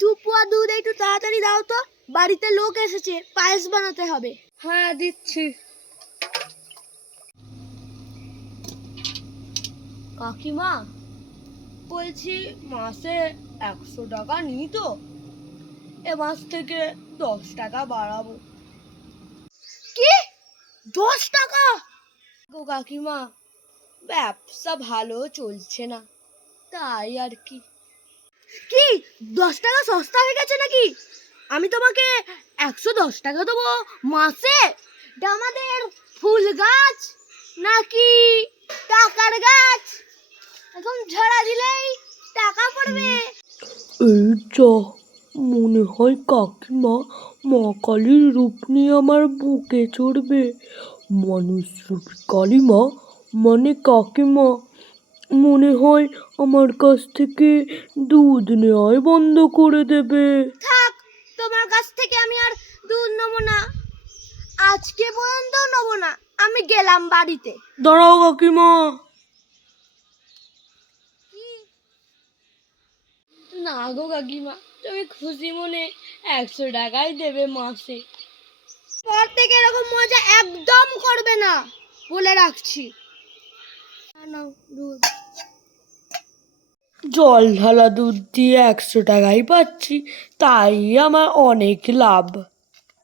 2 পোয়া দুধ একটু তাড়াতাড়ি দাও তো, বাড়িতে লোক এসেছে, পায়েস বানাতে হবে। হ্যাঁ দিচ্ছি। কাকিমা, বলছি মাসে 100 টাকা নিই তো, এ মাস থেকে 10 টাকা বাড়াবো। কি, 10 টাকা? গো কাকিমা, ব্যবসা ভালো চলছে না, তাই আর কি। কি, 10 টাকা সস্তা হয়ে গেছে নাকি? আমি তোমাকে 110 টাকা দেবো মাসে? এটা আমাদের ফুল গাছ নাকি টাকার গাছ? এখন ঝাড়া দিলেই টাকা পড়বে। এই যা, মনে হয় কাকিমা মা কালীর রূপ নিয়ে আমার বুকে চড়বে। মানুষ রূপী কালীমা মানে কাকিমা মনে হয় আমার কাছ থেকে দুধ নেওয়াই বন্ধ করে দেবে। থাক, তোমার কাছ থেকে আমি আর দুধ নেবো না, আজকে পর্যন্ত নেবো না। আমি গেলাম বাড়িতে। দাঁড়াও কাকিমা। না গো কাকিমা, তুমি খুশি মনে 100 টাকাই দেবে মাসে। পর থেকে এরকম মজা একদম করবে না, বলে রাখছি। নাও দুধ। জল ঢালা দুধ দিয়ে 100 টাকাই পাচ্ছি, তাই আমার অনেক লাভ।